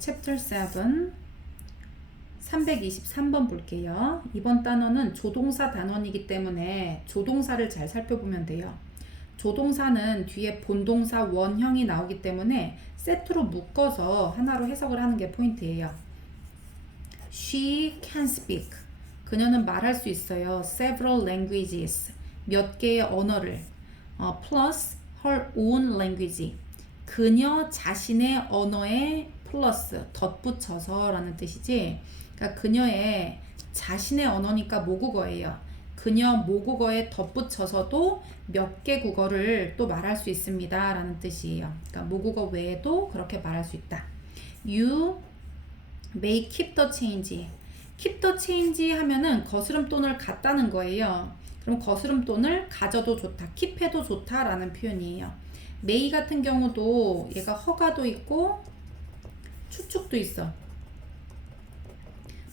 Chapter 7 323번 볼게요. 이번 단어는 조동사 단원이기 때문에 조동사를 잘 살펴보면 돼요. 조동사는 뒤에 본동사 원형이 나오기 때문에 세트로 묶어서 하나로 해석을 하는 게 포인트예요. She can speak. 그녀는 말할 수 있어요. Several languages. 몇 개의 언어를. Plus her own language. 그녀 자신의 언어에 플러스 덧붙여서 라는 뜻이지. 그러니까 그녀의 자신의 언어니까 모국어예요. 그녀 모국어에 덧붙여서도 몇 개 국어를 또 말할 수 있습니다 라는 뜻이에요. 그러니까 모국어 외에도 그렇게 말할 수 있다. You may keep the change. keep the change 하면은 거스름돈을 갖다는 거예요. 그럼 거스름돈을 가져도 좋다, keep해도 좋다 라는 표현이에요. may 같은 경우도 얘가 허가도 있고 추측도 있어.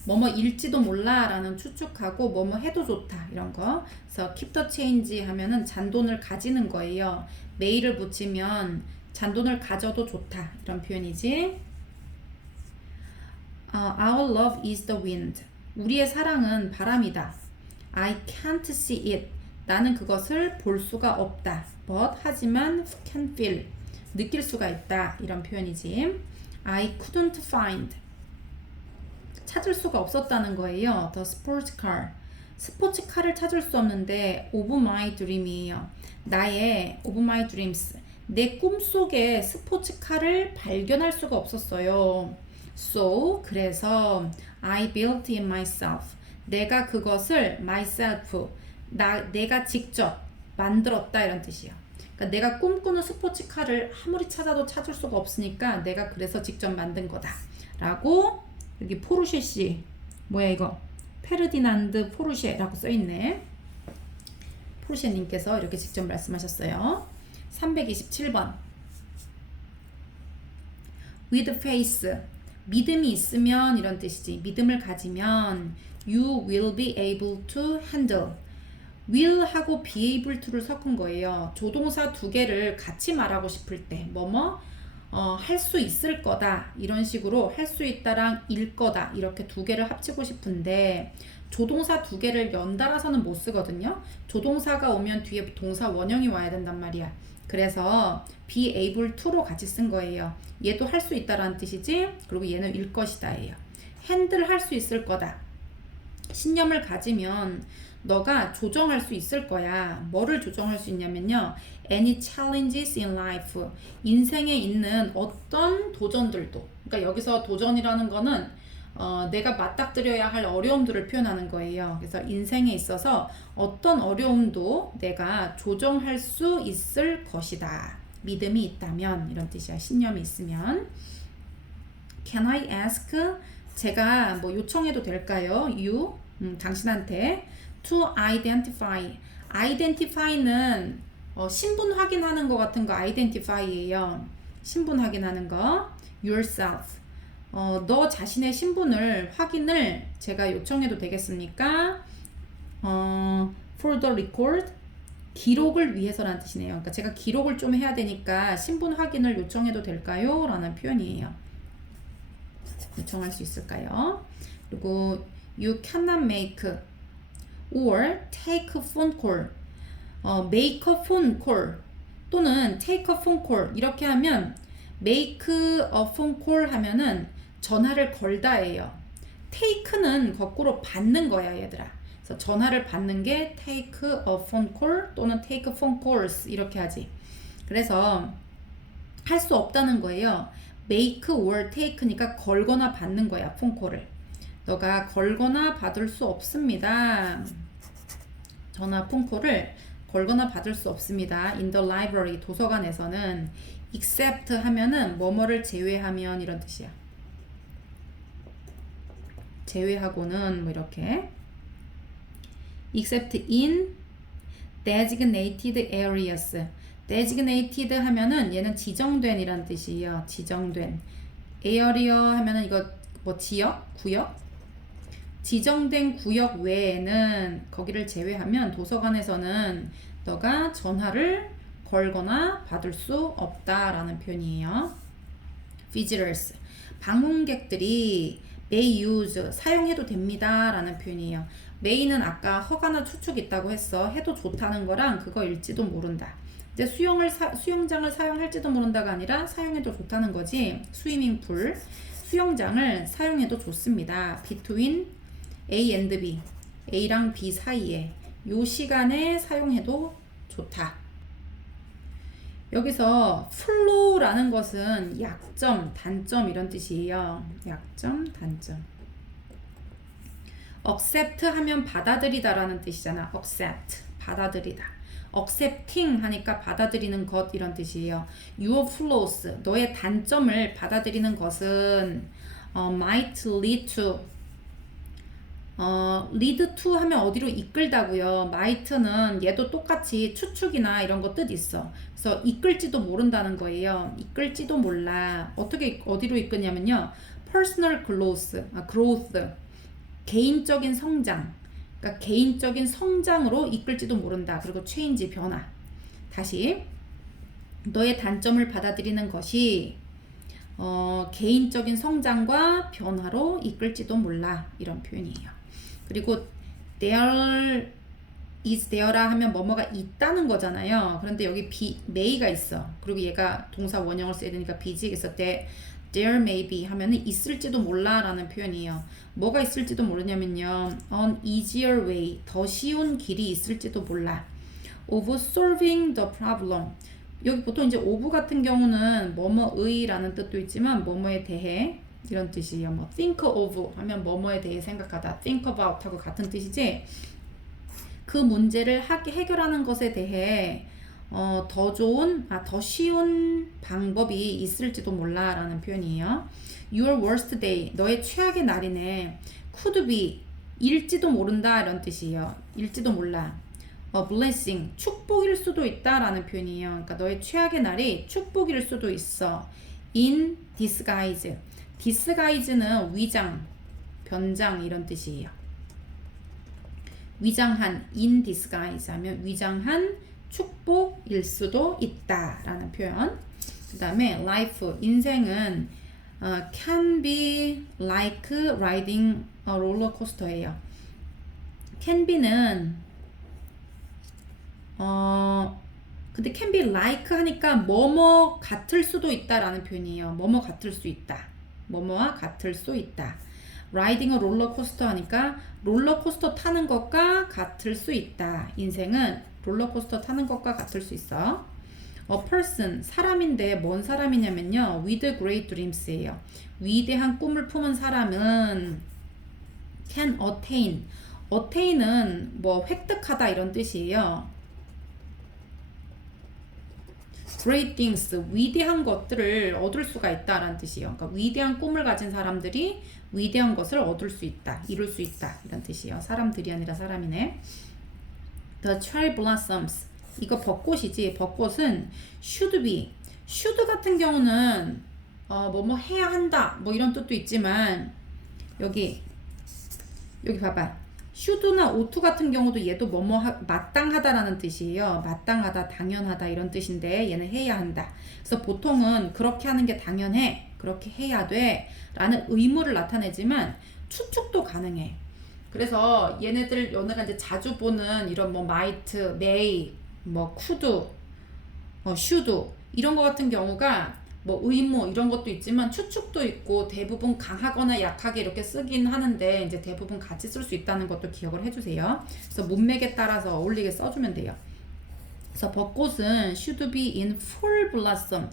뭐뭐 일지도 몰라 라는 추측하고 뭐뭐 해도 좋다 이런 거. 그래서 keep the change 하면은 잔돈을 가지는 거예요. may를 붙이면 잔돈을 가져도 좋다 이런 표현이지. Our love is the wind. 우리의 사랑은 바람이다. I can't see it. 나는 그것을 볼 수가 없다. But 하지만 can feel. 느낄 수가 있다. 이런 표현이지. I couldn't find. 찾을 수가 없었다는 거예요. The sports car. 스포츠카를 찾을 수 없는데 of my dream이에요. 나의 of my dreams. 내 꿈속에 스포츠카를 발견할 수가 없었어요. So, 그래서 I built it myself. 내가 그것을 myself, 내가 직접 만들었다 이런 뜻이에요. 그러니까 내가 꿈꾸는 스포츠카를 아무리 찾아도 찾을 수가 없으니까 내가 그래서 직접 만든 거다 라고. 여기 포르쉐 씨 뭐야 이거 페르디난드 포르쉐라고 써있네. 포르쉐님께서 이렇게 직접 말씀하셨어요. 327번 with faith. 믿음이 있으면 이런 뜻이지. 믿음을 가지면 you will be able to handle. will 하고 be able to를 섞은 거예요. 조동사 두 개를 같이 말하고 싶을 때 할 수 있을 거다 이런 식으로 할 수 있다랑 일 거다 이렇게 두 개를 합치고 싶은데 조동사 두 개를 연달아서는 못 쓰거든요. 조동사가 오면 뒤에 동사 원형이 와야 된단 말이야. 그래서 be able to로 같이 쓴 거예요. 얘도 할 수 있다라는 뜻이지. 그리고 얘는 일 것이다 예요. 핸들 할 수 있을 거다. 신념을 가지면 너가 조정할 수 있을 거야. 뭐를 조정할 수 있냐면요. Any challenges in life. 인생에 있는 어떤 도전들도. 그러니까 여기서 도전이라는 거는 내가 맞닥뜨려야 할 어려움들을 표현하는 거예요. 그래서 인생에 있어서 어떤 어려움도 내가 조정할 수 있을 것이다. 믿음이 있다면 이런 뜻이야. 신념이 있으면. Can I ask? 제가 뭐 요청해도 될까요? You? 당신한테 to identify. identify는 신분 확인하는 거 같은 거 identify예요. 신분 확인하는 거. yourself. 너 자신의 신분을 확인을 제가 요청해도 되겠습니까? for the record. 기록을 위해서라는 뜻이네요. 그러니까 제가 기록을 좀 해야 되니까 신분 확인을 요청해도 될까요? 라는 표현이에요. 요청할 수 있을까요? 그리고 you cannot make or take a phone call. make a phone call 또는 take a phone call 이렇게 하면 make a phone call 하면은 전화를 걸다예요. take는 거꾸로 받는 거야 얘들아. 그래서 전화를 받는 게 take a phone call 또는 take a phone calls 이렇게 하지. 그래서 할 수 없다는 거예요. make or take니까 걸거나 받는 거야 폰콜을. 너가 걸거나 받을 수 없습니다. 전화 폰콜을 걸거나 받을 수 없습니다. in the library 도서관에서는 except 하면은 뭐뭐를 제외하면 이런 뜻이야. 제외하고는 뭐 이렇게 except in designated areas. designated 하면은 얘는 지정된 이란 뜻이에요. 지정된. area 하면은 이거 뭐 지역, 구역. 지정된 구역 외에는 거기를 제외하면 도서관에서는 너가 전화를 걸거나 받을 수 없다라는 표현이에요. visitors. 방문객들이 may use, 사용해도 됩니다 라는 표현이에요. may는 아까 허가나 추측 있다고 했어. 해도 좋다는 거랑 그거일지도 모른다. 이제 수영장을 사용할지도 모른다가 아니라 사용해도 좋다는 거지. 스위밍풀, 수영장을 사용해도 좋습니다. between A and B, A랑 B 사이에 요 시간에 사용해도 좋다. 여기서 flow라는 것은 약점, 단점 이런 뜻이에요. 약점, 단점. accept 하면 받아들이다라는 뜻이잖아. accept, 받아들이다. accepting 하니까 받아들이는 것 이런 뜻이에요. your flaws, 너의 단점을 받아들이는 것은 might lead to, lead to 하면 어디로 이끌다고요. might는 얘도 똑같이 추측이나 이런 거 뜻 있어. 그래서 이끌지도 모른다는 거예요. 이끌지도 몰라. 어떻게 어디로 이끄냐면요. personal growth, 개인적인 성장. 그러니까 개인적인 성장으로 이끌지도 모른다. 그리고 change, 변화. 다시 너의 단점을 받아들이는 것이 개인적인 성장과 변화로 이끌지도 몰라. 이런 표현이에요. 그리고 there is there라 하면 뭐뭐가 있다는 거잖아요. 그런데 여기 may가 있어. 그리고 얘가 동사 원형을 써야 되니까 be지. 그래서 there may be 하면은 있을지도 몰라 라는 표현이에요. 뭐가 있을지도 모르냐면요. an easier way, 더 쉬운 길이 있을지도 몰라. of solving the problem. 여기 보통 이제 of 같은 경우는 뭐뭐의 라는 뜻도 있지만 뭐뭐에 대해 이런 뜻이에요. 뭐 think of 하면 뭐뭐에 대해 생각하다. think about 하고 같은 뜻이지. 그 문제를 해결하는 것에 대해 더 좋은, 더 쉬운 방법이 있을지도 몰라 라는 표현이에요. Your worst day, 너의 최악의 날이네. could be, 일지도 모른다 이런 뜻이에요. 일지도 몰라. blessing, 축복일 수도 있다 라는 표현이에요. 그러니까 너의 최악의 날이 축복일 수도 있어. in disguise, disguise는 위장, 변장 이런 뜻이에요. 위장한, in disguise 하면 위장한 축복일 수도 있다 라는 표현. 그 다음에 life, 인생은 can be like riding a roller coaster예요. can be는 근데 can be like 하니까 뭐뭐 같을 수도 있다 라는 표현이에요. 뭐뭐 같을 수 있다. 뭐뭐와 같을 수 있다. riding a roller coaster 하니까 롤러코스터 타는 것과 같을 수 있다. 인생은 롤러코스터 타는 것과 같을 수 있어. A person, 사람인데 뭔 사람이냐면요. with great dreams예요. 위대한 꿈을 품은 사람은 can attain. attain은 뭐 획득하다 이런 뜻이에요. great things, 위대한 것들을 얻을 수가 있다라는 뜻이에요. 그러니까 위대한 꿈을 가진 사람들이 위대한 것을 얻을 수 있다, 이룰 수 있다 이런 뜻이에요. 사람들이 아니라 사람이네. The cherry blossoms, 이거 벚꽃이지. 벚꽃은 should be, should 같은 경우는 뭐뭐 해야 한다 뭐 이런 뜻도 있지만 여기 봐봐. should나 ought 같은 경우도 얘도 뭐뭐 마땅하다라는 뜻이에요. 마땅하다, 당연하다 이런 뜻인데 얘는 해야 한다. 그래서 보통은 그렇게 하는 게 당연해, 그렇게 해야 돼 라는 의무를 나타내지만 추측도 가능해. 그래서 얘네가 이제 자주 보는 이런 뭐 might, may, 뭐 could, should 이런 거 같은 경우가 뭐 의무 이런 것도 있지만 추측도 있고 대부분 강하거나 약하게 이렇게 쓰긴 하는데 이제 대부분 같이 쓸 수 있다는 것도 기억을 해주세요. 그래서 문맥에 따라서 어울리게 써주면 돼요. 그래서 벚꽃은 should be in full blossom.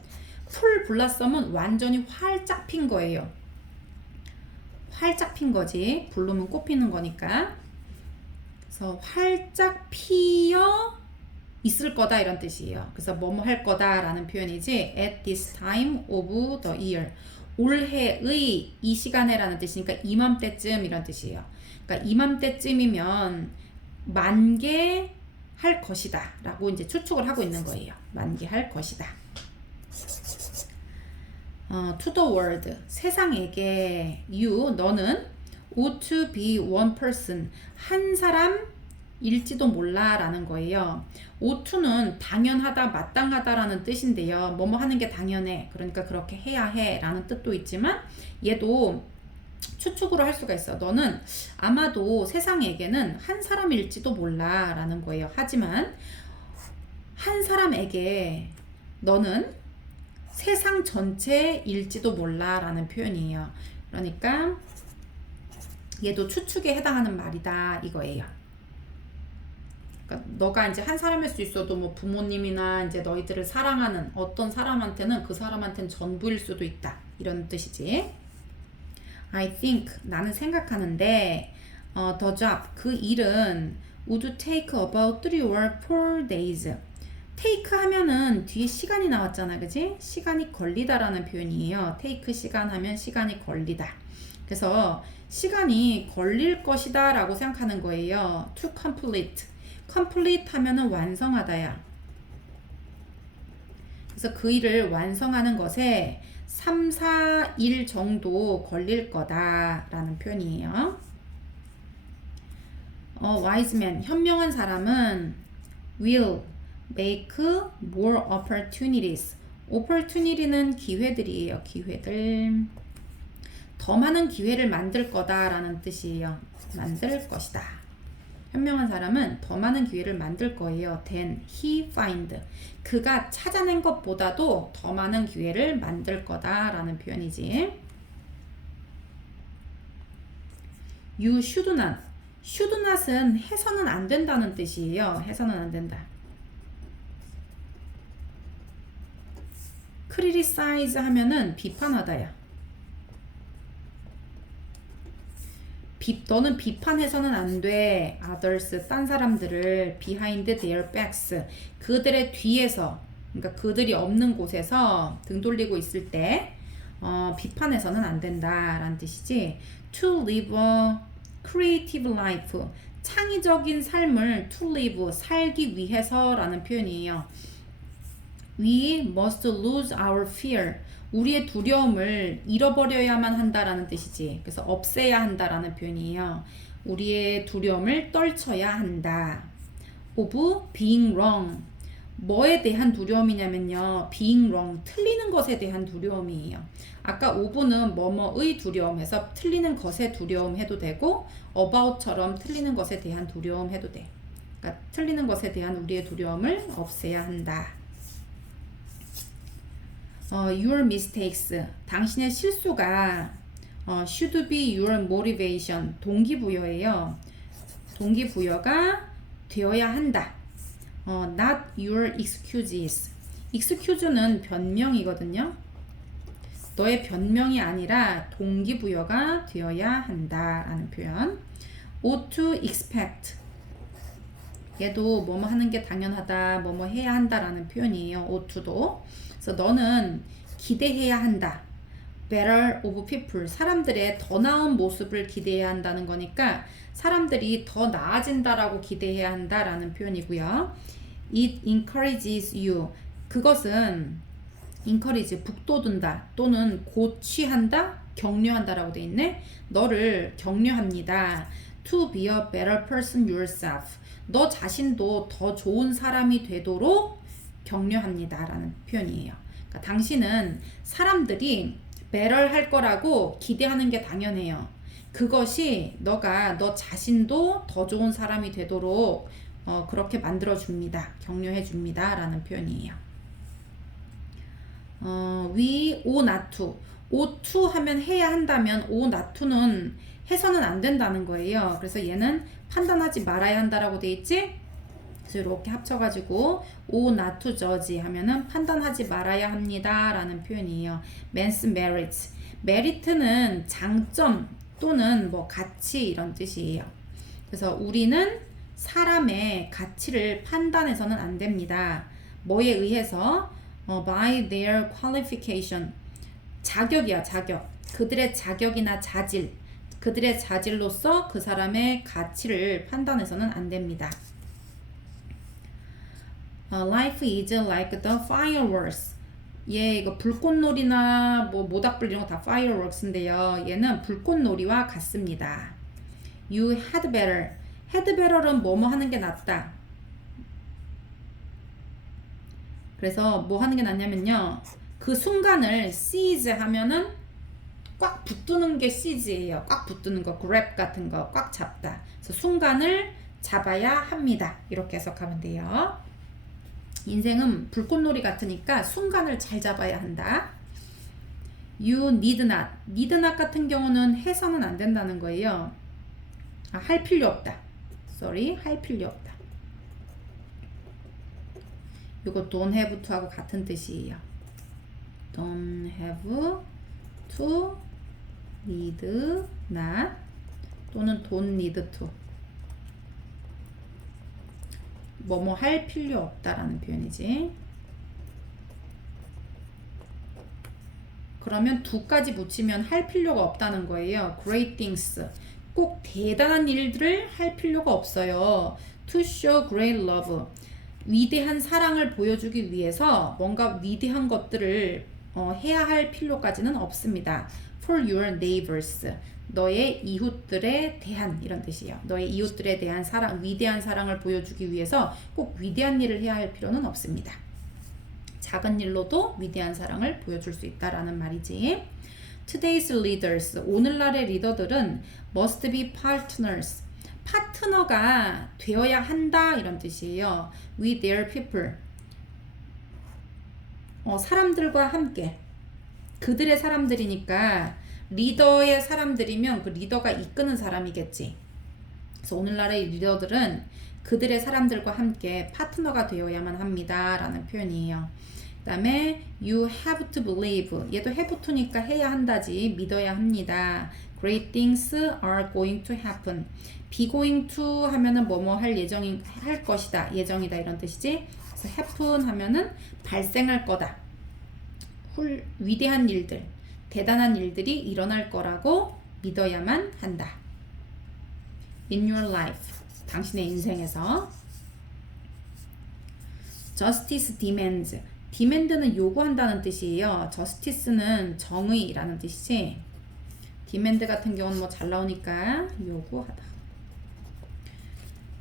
full blossom은 완전히 활짝 핀 거예요. 활짝 핀 거지. 블룸은 꽃 피는 거니까. 그래서 활짝 피어 있을 거다 이런 뜻이에요. 그래서 뭐뭐 할 거다 라는 표현이지 at this time of the year, 올해의 이 시간에 라는 뜻이니까 이맘때쯤 이런 뜻이에요. 그러니까 이맘때쯤이면 만개할 것이다 라고 이제 추측을 하고 있는 거예요. 만개할 것이다. to the world, 세상에게 you, 너는 ought to be one person, 한 사람이 일지도 몰라 라는 거예요. oughto는 당연하다, 마땅하다라는 뜻인데요. 뭐뭐 하는 게 당연해. 그러니까 그렇게 해야 해 라는 뜻도 있지만 얘도 추측으로 할 수가 있어. 너는 아마도 세상에게는 한 사람일지도 몰라 라는 거예요. 하지만 한 사람에게 너는 세상 전체일지도 몰라 라는 표현이에요. 그러니까 얘도 추측에 해당하는 말이다 이거예요. 그러니까 너가 이제 한 사람일 수 있어도 뭐 부모님이나 이제 너희들을 사랑하는 어떤 사람한테는 그 사람한테는 전부일 수도 있다 이런 뜻이지. I think 나는 생각하는데 the job 그 일은 would take about 3 or 4 days. take 하면은 뒤에 시간이 나왔잖아, 그지? 시간이 걸리다라는 표현이에요. take 시간 하면 시간이 걸리다. 그래서 시간이 걸릴 것이다 라고 생각하는 거예요. to complete. complete 하면은 완성하다야. 그래서 그 일을 완성하는 것에 3, 4일 정도 걸릴 거다 라는 표현이에요. wise man, 현명한 사람은 will make more opportunities. opportunity는 기회들이에요. 기회들. 더 많은 기회를 만들 거다 라는 뜻이에요. 만들 것이다. 현명한 사람은 더 많은 기회를 만들 거예요. than he find. 그가 찾아낸 것보다도 더 많은 기회를 만들 거다 라는 표현이지. you should not. should not은 해서는 안 된다는 뜻이에요. 해서는 안 된다. criticize 하면은 비판하다야. 너는 비판해서는 안 돼. others, 딴 사람들을 behind their backs. 그들의 뒤에서, 그러니까 그들이 없는 곳에서 등 돌리고 있을 때 비판해서는 안 된다 라는 뜻이지. to live a creative life. 창의적인 삶을 to live, 살기 위해서 라는 표현이에요. We must lose our fear. 우리의 두려움을 잃어버려야만 한다라는 뜻이지. 그래서 없애야 한다라는 표현이에요. 우리의 두려움을 떨쳐야 한다. of being wrong. 뭐에 대한 두려움이냐면요. being wrong. 틀리는 것에 대한 두려움이에요. 아까 of는 뭐뭐의 두려움에서 틀리는 것의 두려움 해도 되고 about처럼 틀리는 것에 대한 두려움 해도 돼. 그러니까 틀리는 것에 대한 우리의 두려움을 없애야 한다. your mistakes. 당신의 실수가 should be your motivation. 동기부여예요. 동기부여가 되어야 한다. not your excuses. excuse는 변명이거든요. 너의 변명이 아니라 동기부여가 되어야 한다 라는 표현. ought to expect. 얘도 뭐뭐 하는 게 당연하다, 뭐뭐 해야 한다 라는 표현이에요. ought to도. 그래서 너는 기대해야 한다. better of people. 사람들의 더 나은 모습을 기대해야 한다는 거니까 사람들이 더 나아진다라고 기대해야 한다라는 표현이고요. It encourages you. 그것은 encourage, 북돋운다 또는 고취한다, 격려한다라고 돼 있네. 너를 격려합니다. To be a better person yourself. 너 자신도 더 좋은 사람이 되도록 격려합니다 라는 표현이에요. 그러니까 당신은 사람들이 better 할 거라고 기대하는 게 당연해요. 그것이 너가 너 자신도 더 좋은 사람이 되도록 그렇게 만들어줍니다. 격려해줍니다 라는 표현이에요. we ought not to. ought to 하면 해야 한다면 ought not to는 해서는 안 된다는 거예요. 그래서 얘는 판단하지 말아야 한다라고 돼 있지? 그래서 이렇게 합쳐가지고 ought not to judge 하면은 판단하지 말아야 합니다 라는 표현이에요. man's merits. merit는 장점 또는 뭐 가치 이런 뜻이에요. 그래서 우리는 사람의 가치를 판단해서는 안 됩니다. 뭐에 의해서? by their qualification. 자격이야, 자격. 그들의 자격이나 자질. 그들의 자질로서 그 사람의 가치를 판단해서는 안 됩니다. Life is like the fireworks. 이거 불꽃놀이나 뭐 모닥불 이런 거 다 fireworks인데요. 얘는 불꽃놀이와 같습니다. You had better. had better은 뭐뭐 하는 게 낫다. 그래서 뭐 하는 게 낫냐면요. 그 순간을 seize 하면은 꽉 붙드는 게 seize예요. 꽉 붙드는 거, grab 같은 거 꽉 잡다. 그래서 순간을 잡아야 합니다. 이렇게 해석하면 돼요. 인생은 불꽃놀이 같으니까 순간을 잘 잡아야 한다. You need not. need not 같은 경우는 해서는 안 된다는 거예요. 할 필요 없다. sorry, 할 필요 없다. 이거 don't have to하고 같은 뜻이에요. don't have to, need not 또는 don't need to. 뭐뭐 할 필요 없다라는 표현이지. 그러면 do까지 붙이면 할 필요가 없다는 거예요. great things. 꼭 대단한 일들을 할 필요가 없어요. to show great love. 위대한 사랑을 보여주기 위해서 뭔가 위대한 것들을 해야 할 필요까지는 없습니다. for your neighbors. 너의 이웃들에 대한 이런 뜻이에요. 너의 이웃들에 대한 사랑, 위대한 사랑을 보여주기 위해서 꼭 위대한 일을 해야 할 필요는 없습니다. 작은 일로도 위대한 사랑을 보여줄 수 있다라는 말이지. Today's leaders, 오늘날의 리더들은 must be partners, 파트너가 되어야 한다 이런 뜻이에요. with their people, 사람들과 함께, 그들의 사람들이니까 리더의 사람들이면 그 리더가 이끄는 사람이겠지. 그래서 오늘날의 리더들은 그들의 사람들과 함께 파트너가 되어야만 합니다 라는 표현이에요. 그 다음에 you have to believe, 얘도 have to니까 해야 한다지, 믿어야 합니다. great things are going to happen. be going to 하면은 뭐뭐 할 예정인, 할 것이다, 예정이다 이런 뜻이지. 그래서 happen 하면은 발생할 거다, 위대한 일들, 대단한 일들이 일어날 거라고 믿어야만 한다. in your life, 당신의 인생에서. justice demands, demand는 요구한다는 뜻이에요. justice는 정의라는 뜻이지. demand 같은 경우는 뭐 잘 나오니까 요구하다.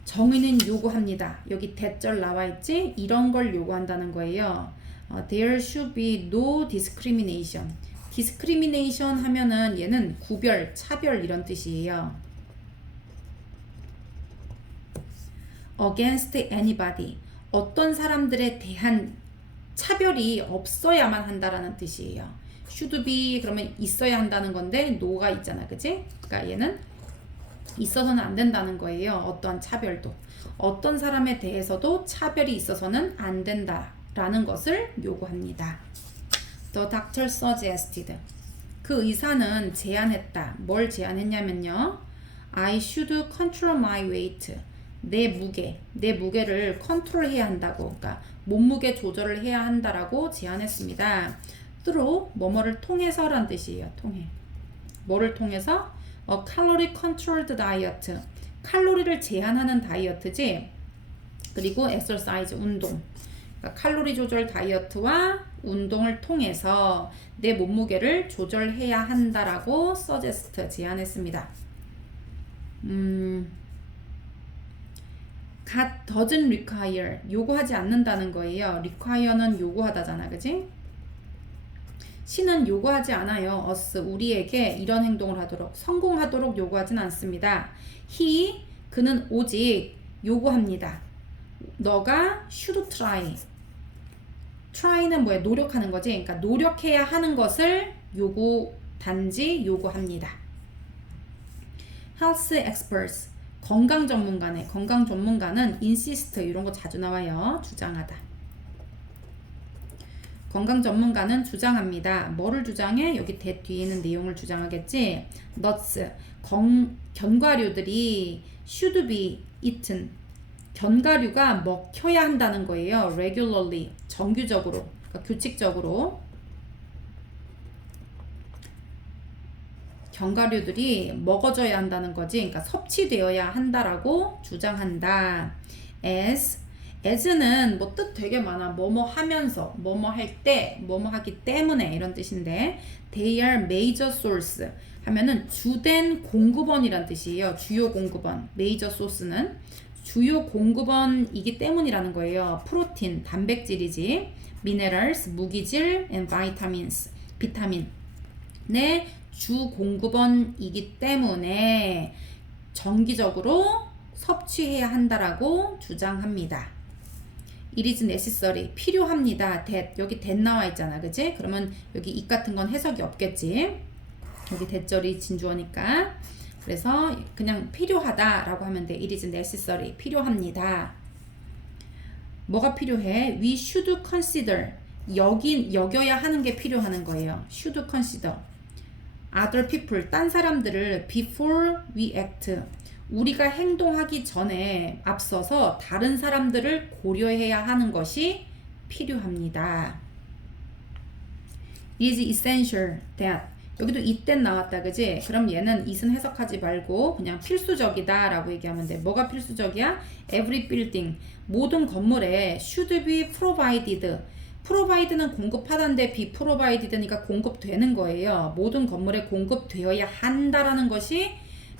정의는 요구합니다. 여기 대절 나와 있지? 이런 걸 요구한다는 거예요. There should be no discrimination. discrimination 하면은 얘는 구별, 차별 이런 뜻이에요. against anybody. 어떤 사람들에 대한 차별이 없어야만 한다라는 뜻이에요. should be 그러면 있어야 한다는 건데 no가 있잖아, 그치? 그러니까 얘는 있어서는 안 된다는 거예요. 어떠한 차별도. 어떤 사람에 대해서도 차별이 있어서는 안 된다라는 것을 요구합니다. The doctor suggested. 그 의사는 제안했다. 뭘 제안했냐면요. I should control my weight. 내 무게를 컨트롤해야 한다고. 그러니까 몸무게 조절을 해야 한다라고 제안했습니다. through 뭐뭐를 통해서란 뜻이에요. 통해. 뭐를 통해서? A calorie controlled diet. 칼로리를 제한하는 다이어트지. 그리고 exercise, 운동. 그러니까 칼로리 조절 다이어트와 운동을 통해서 내 몸무게를 조절해야 한다라고 suggest, 제안했습니다. God doesn't require, 요구하지 않는다는 거예요. require는 요구하다잖아, 그지? 신은 요구하지 않아요. us, 우리에게 이런 행동을 하도록, 성공하도록 요구하진 않습니다. he, 그는 오직 요구합니다. 너가 should try. try는 뭐야? 노력하는 거지. 그러니까 노력해야 하는 것을 단지 요구합니다. health experts, 건강 전문가는 insist, 이런 거 자주 나와요. 주장하다. 건강 전문가는 주장합니다. 뭐를 주장해? 여기 대 뒤에 있는 내용을 주장하겠지. nuts, 견과류들이 should be eaten. 견과류가 먹혀야 한다는 거예요. regularly, 정규적으로, 그러니까 규칙적으로. 견과류들이 먹어져야 한다는 거지. 그러니까 섭취되어야 한다라고 주장한다. as as는 뭐 뜻 되게 많아. 뭐뭐 하면서, 뭐뭐 할 때, 뭐뭐 하기 때문에 이런 뜻인데 they are major source 하면은 주된 공급원이란 뜻이에요. 주요 공급원. major source는 주요 공급원이기 때문이라는 거예요. 프로틴, 단백질이지. minerals, 무기질, and vitamins, 비타민의 주 공급원이기 때문에 정기적으로 섭취해야 한다라고 주장합니다. It is necessary. 필요합니다. that. 여기 that 나와 있잖아. 그치? 그러면 여기 it 같은 건 해석이 없겠지? 여기 that절이 진주어니까. 그래서 그냥 필요하다라고 하면 돼. It is necessary. 필요합니다. 뭐가 필요해? We should consider. 여겨야 하는 게 필요하는 거예요. should consider. other people. 딴 사람들을 before we act. 우리가 행동하기 전에 앞서서 다른 사람들을 고려해야 하는 것이 필요합니다. It is essential that. 여기도 이땐 나왔다, 그지? 그럼 얘는 it은 해석하지 말고 그냥 필수적이다 라고 얘기하면 돼. 뭐가 필수적이야? Every building. 모든 건물에 should be provided. provide는 공급하다인데 be provided니까 공급되는 거예요. 모든 건물에 공급되어야 한다라는 것이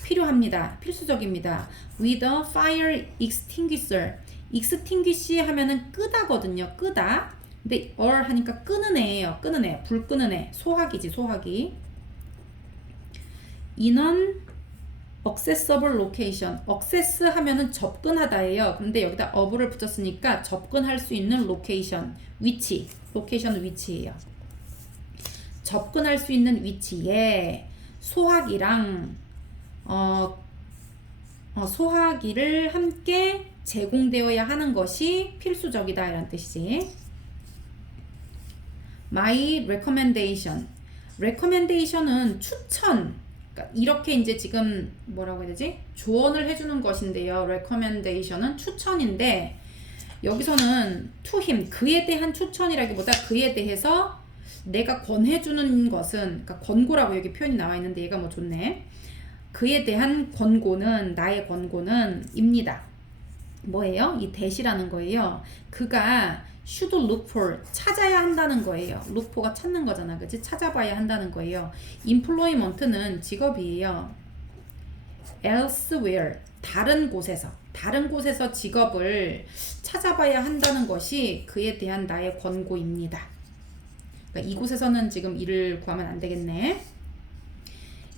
필요합니다. 필수적입니다. With a fire extinguisher. extinguish 하면은 끄다거든요. 끄다. 근데 or 하니까 끄는 애예요. 끄는 애. 불 끄는 애. 소화기지, 소화기. In an accessible location. access 하면은 접근하다예요. 근데 여기다 of를 붙였으니까 접근할 수 있는 location. 위치. location은 위치예요. 접근할 수 있는 위치에 소화기랑 소화기를 함께 제공되어야 하는 것이 필수적이다 이런 뜻이지. My recommendation. recommendation은 추천. 그러니까 이렇게 이제 지금 뭐라고 해야 되지? 조언을 해주는 것인데요. recommendation은 추천인데 여기서는 to him 그에 대한 추천이라기보다 그에 대해서 내가 권해주는 것은 그러니까 권고라고 여기 표현이 나와 있는데 얘가 뭐 좋네. 그에 대한 권고는 나의 권고는 입니다. 뭐예요? 이 that이라는 거예요. 그가 should look for 찾아야 한다는 거예요. look for가 찾는 거잖아. 그치? 찾아봐야 한다는 거예요. employment는 직업이에요. elsewhere 다른 곳에서 직업을 찾아봐야 한다는 것이 그에 대한 나의 권고입니다. 그러니까 이곳에서는 지금 일을 구하면 안 되겠네.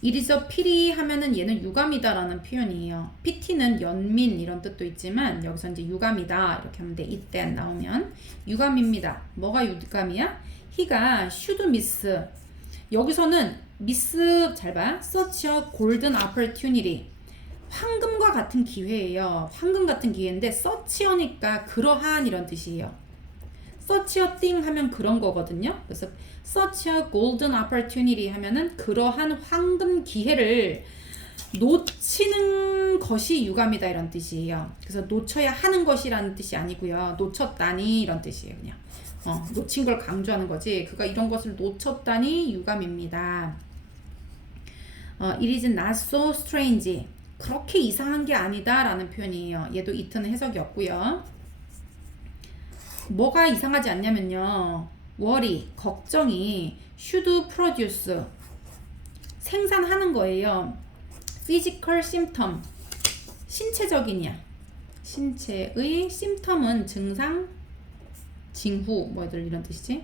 It is a pity 하면은 얘는 유감이다라는 표현이에요. pity는 연민 이런 뜻도 있지만 여기서 이제 유감이다 이렇게 하면 돼. 이때 나오면 유감입니다. 뭐가 유감이야? he가 should miss. 여기서는 miss 잘 봐. such a golden opportunity. 황금과 같은 기회예요. 황금 같은 기회인데 such니까 그러한 이런 뜻이에요. such a thing 하면 그런 거거든요. 그래서 such a golden opportunity 하면은 그러한 황금 기회를 놓치는 것이 유감이다 이런 뜻이에요. 그래서 놓쳐야 하는 것이라는 뜻이 아니고요. 놓쳤다니 이런 뜻이에요. 그냥 놓친 걸 강조하는 거지. 그가 이런 것을 놓쳤다니 유감입니다. It is not so strange. 그렇게 이상한 게 아니다 라는 표현이에요. 얘도 it는 해석이 없고요. 뭐가 이상하지 않냐면요. worry, 걱정이 should produce, 생산하는 거예요. physical symptom, 신체적인이야. 신체의 symptom은 증상, 징후, 뭐들 이런 뜻이지?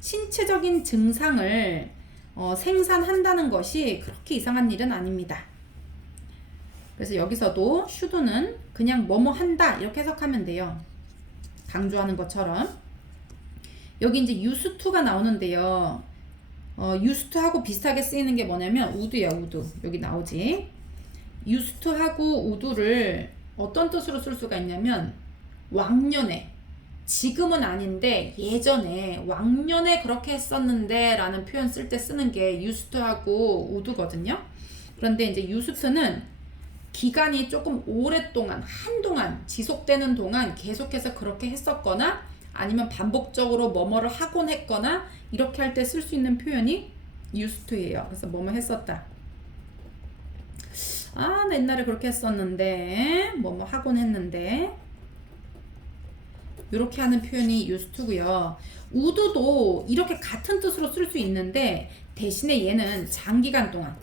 신체적인 증상을 생산한다는 것이 그렇게 이상한 일은 아닙니다. 그래서 여기서도 should는 그냥 뭐뭐 한다 이렇게 해석하면 돼요. 강조하는 것처럼. 여기 이제 used to가 나오는데요. used to하고 비슷하게 쓰이는 게 뭐냐면 would야 would. 여기 나오지. used to하고 would를 어떤 뜻으로 쓸 수가 있냐면 왕년에, 지금은 아닌데 예전에 왕년에 그렇게 했었는데 라는 표현 쓸 때 쓰는 게 used to하고 would거든요. 그런데 이제 used to는 기간이 조금 오랫동안, 한동안 지속되는 동안 계속해서 그렇게 했었거나 아니면 반복적으로 뭐뭐를 하곤 했거나 이렇게 할 때 쓸 수 있는 표현이 used to예요. 그래서 뭐뭐 했었다. 아, 나 옛날에 그렇게 했었는데 뭐뭐 하곤 했는데 이렇게 하는 표현이 used to고요. would도 이렇게 같은 뜻으로 쓸 수 있는데 대신에 얘는 장기간 동안,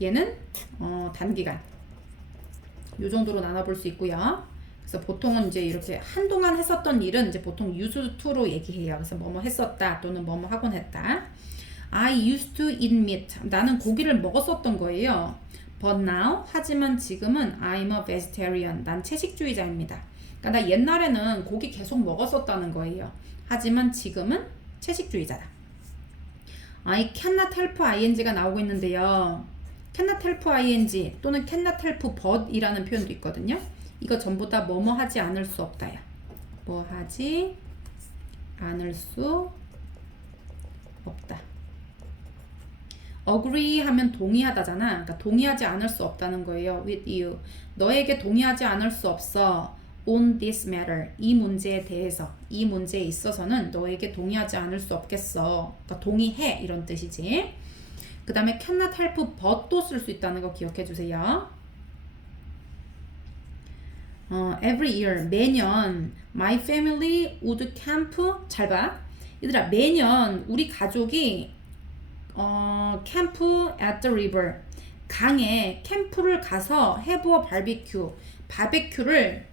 얘는 단기간, 요 정도로 나눠볼 수 있고요. 그래서 보통은 이제 이렇게 한동안 했었던 일은 이제 보통 used to로 얘기해요. 그래서 뭐뭐 했었다 또는 뭐뭐 하곤 했다. I used to eat meat. 나는 고기를 먹었었던 거예요. But now, 하지만 지금은 I'm a vegetarian. 난 채식주의자입니다. 그러니까 나 옛날에는 고기 계속 먹었었다는 거예요. 하지만 지금은 채식주의자다. I cannot help ing가 나오고 있는데요. cannot help ing 또는 cannot help but 이라는 표현도 있거든요. 이거 전부 다 뭐뭐 하지 않을 수 없다야. 뭐 하지 않을 수 없다. agree 하면 동의하다잖아. 그러니까 동의하지 않을 수 없다는 거예요. with you. 너에게 동의하지 않을 수 없어. on this matter. 이 문제에 대해서. 이 문제에 있어서는 너에게 동의하지 않을 수 없겠어. 그러니까 동의해 이런 뜻이지. 그 다음에 cannot help but도 쓸 수 있다는 거 기억해 주세요. every year. 매년 my family would camp. 잘 봐. 얘들아 매년 우리 가족이 캠프 at the river. 강에 캠프를 가서 have a barbecue. 바베큐를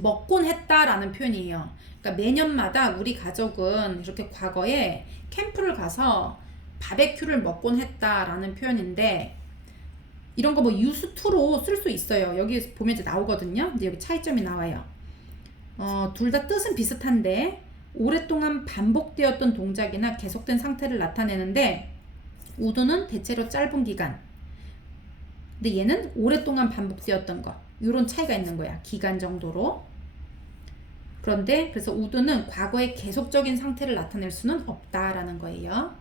먹곤 했다라는 표현이에요. 그러니까 매년마다 우리 가족은 이렇게 과거에 캠프를 가서 바베큐를 먹곤 했다라는 표현인데 이런 거 뭐 used to로 쓸 수 있어요. 여기 보면 이제 나오거든요. 근데 여기 차이점이 나와요. 둘 다 뜻은 비슷한데 오랫동안 반복되었던 동작이나 계속된 상태를 나타내는데 would는 대체로 짧은 기간, 근데 얘는 오랫동안 반복되었던 거, 이런 차이가 있는 거야. 기간 정도로. 그런데 그래서 would는 과거의 계속적인 상태를 나타낼 수는 없다라는 거예요.